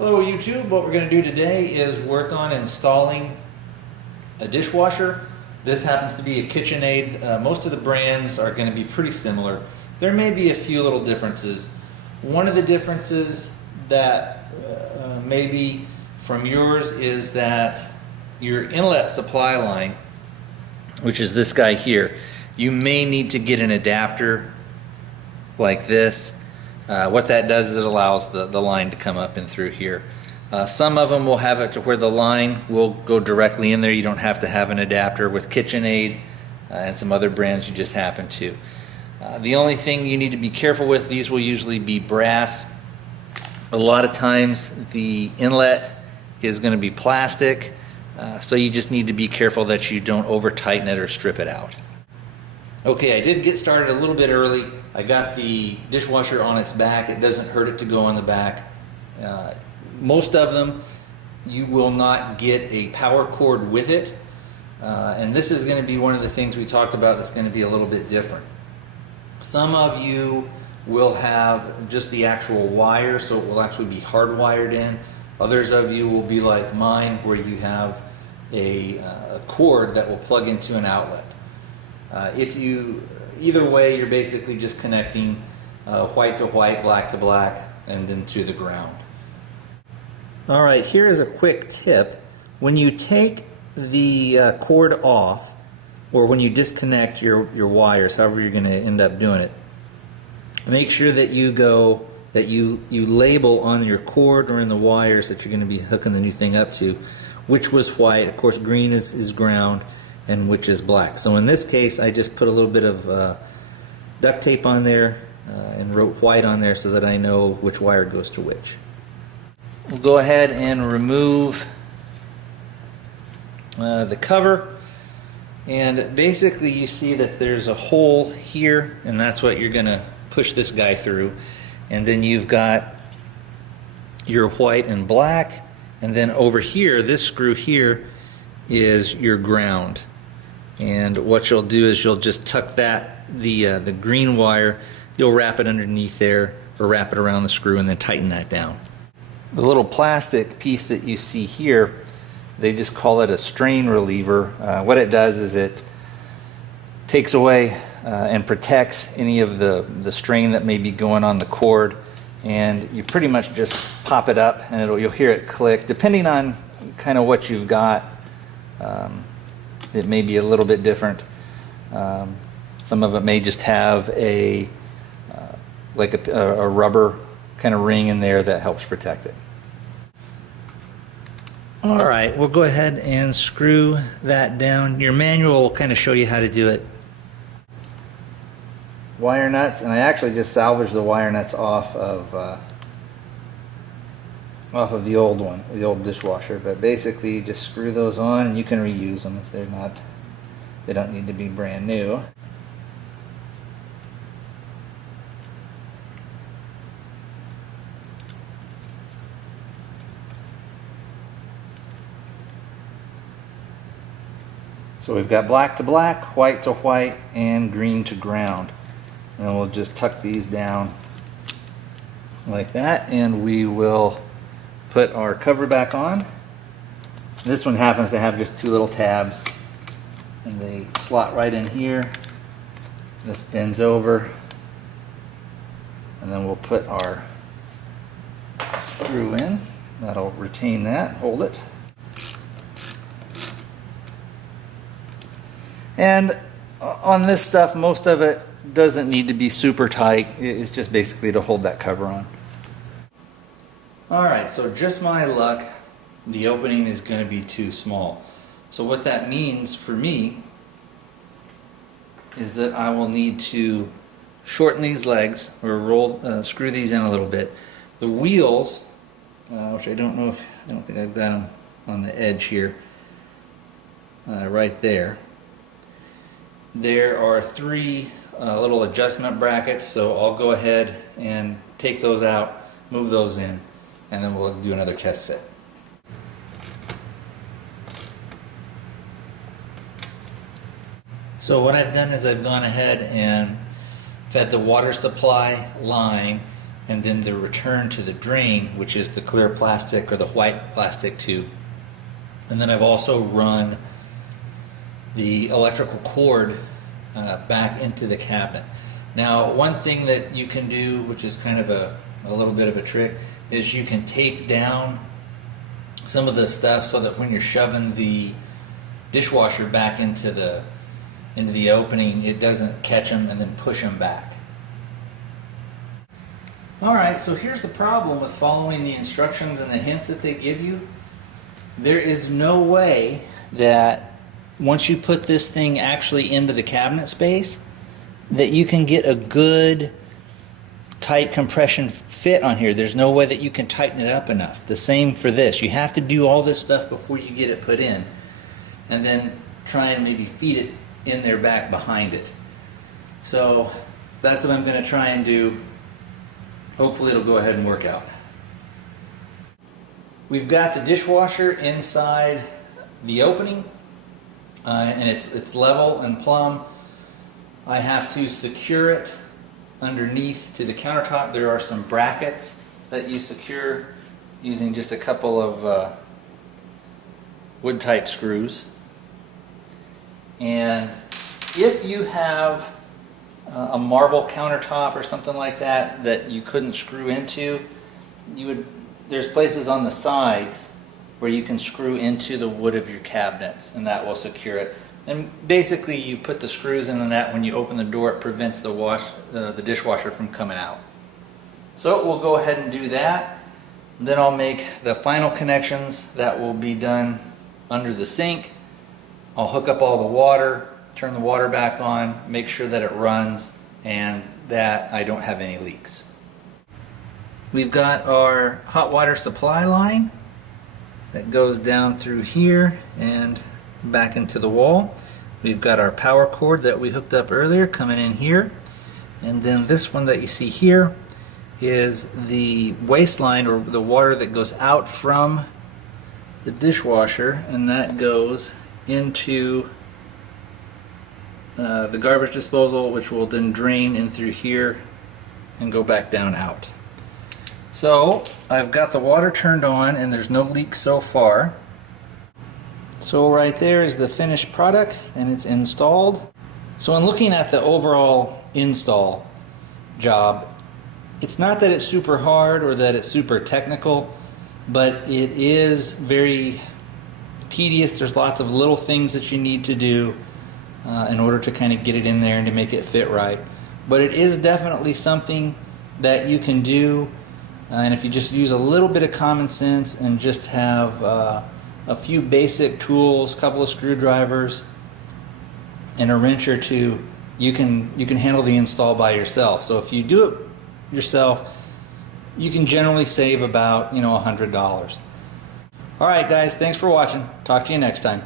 Hello YouTube, what we're going to do today is work on installing a dishwasher. This happens to be a KitchenAid. Most of the brands are going to be pretty similar. There may be a few little differences. One of the differences that maybe from yours is that your inlet supply line, which is this guy here, you may need to get an adapter like this. What that does is it allows the line to come up and through here. Some of them will have it to where the line will go directly in there. You don't have to have an adapter. With KitchenAid and some other brands, you just happen to. The only thing you need to be careful with, these will usually be brass. A lot of times the inlet is going to be plastic, so you just need to be careful that you don't over tighten it or strip it out. Okay, I did get started a little bit early. I got the dishwasher on its back. It doesn't hurt it to go on the back. Most of them, you will not get a power cord with it. And this is going to be one of the things we talked about that's going to be a little bit different. Some of you will have just the actual wire, so it will actually be hardwired in. Others of you will be like mine, where you have a cord that will plug into an outlet. Either way, you're basically just connecting white to white, black to black, and then to the ground. All right, here's a quick tip. When you take the cord off, or when you disconnect your wires, however you're going to end up doing it, make sure that you label on your cord or in the wires that you're going to be hooking the new thing up to which was white. Of course, green is ground, and which is black. So in this case, I just put a little bit of duct tape on there and wrote white on there so that I know which wire goes to which. We'll go ahead and remove the cover, and basically you see that there's a hole here, and that's what you're going to push this guy through. And then you've got your white and black, and then over here, this screw here is your ground. And what you'll do is you'll just tuck the green wire, you'll wrap it underneath there, or wrap it around the screw, and then tighten that down. The little plastic piece that you see here, they just call it a strain reliever. What it does is it takes away and protects any of the strain that may be going on the cord, and you pretty much just pop it up and you'll hear it click. Depending on kind of what you've got, it may be a little bit different. Some of it may just have like a rubber kind of ring in there that helps protect it. Alright, we'll go ahead and screw that down. Your manual will kind of show you how to do it. Wire nuts, and I actually just salvaged the wire nuts off of the old one, the old dishwasher. But basically, you just screw those on, and you can reuse them. They don't need to be brand new. So we've got black to black, white to white, and green to ground. And then we'll just tuck these down like that, and we will put our cover back on. This one happens to have just two little tabs, and they slot right in here. This bends over, and then we'll put our screw in. That'll retain that, hold it. And on this stuff, most of it doesn't need to be super tight. It's just basically to hold that cover on. Alright, so just my luck, the opening is going to be too small. So what that means for me is that I will need to shorten these legs, or screw these in a little bit. The wheels, which I don't think I've got them on the edge here, right there. There are three little adjustment brackets, so I'll go ahead and take those out, move those in, and then we'll do another test fit. So what I've done is I've gone ahead and fed the water supply line and then the return to the drain, which is the clear plastic or the white plastic tube. And then I've also run the electrical cord back into the cabinet. Now, one thing that you can do, which is kind of a little bit of a trick, is you can take down some of the stuff so that when you're shoving the dishwasher back into the opening, it doesn't catch them and then push them back. Alright, so here's the problem with following the instructions and the hints that they give you. There is no way that once you put this thing actually into the cabinet space that you can get a good tight compression fit on here. There's no way that you can tighten it up enough. The same for this. You have to do all this stuff before you get it put in, and then try and maybe feed it in there back behind it. So that's what I'm going to try and do. Hopefully it'll go ahead and work out. We've got the dishwasher inside the opening, and it's level and plumb. I have to secure it underneath to the countertop. There are some brackets that you secure using just a couple of wood type screws. And if you have a marble countertop or something like that that you couldn't screw into, there's places on the sides where you can screw into the wood of your cabinets, and that will secure it. And basically you put the screws in, and that when you open the door it prevents the dishwasher from coming out. So we'll go ahead and do that. Then I'll make the final connections that will be done under the sink. I'll hook up all the water, turn the water back on, make sure that it runs and that I don't have any leaks. We've got our hot water supply line that goes down through here and back into the wall. We've got our power cord that we hooked up earlier coming in here, and then this one that you see here is the waste line, or the water that goes out from the dishwasher, and that goes into the garbage disposal, which will then drain in through here and go back down out. So I've got the water turned on and there's no leaks so far. So right there is the finished product and it's installed. So in looking at the overall install job, it's not that it's super hard or that it's super technical, but it is very tedious. There's lots of little things that you need to do in order to kind of get it in there and to make it fit right. But it is definitely something that you can do, and if you just use a little bit of common sense and just have a few basic tools, a couple of screwdrivers, and a wrench or two, you can handle the install by yourself. So if you do it yourself, you can generally save about $100. Alright guys, thanks for watching. Talk to you next time.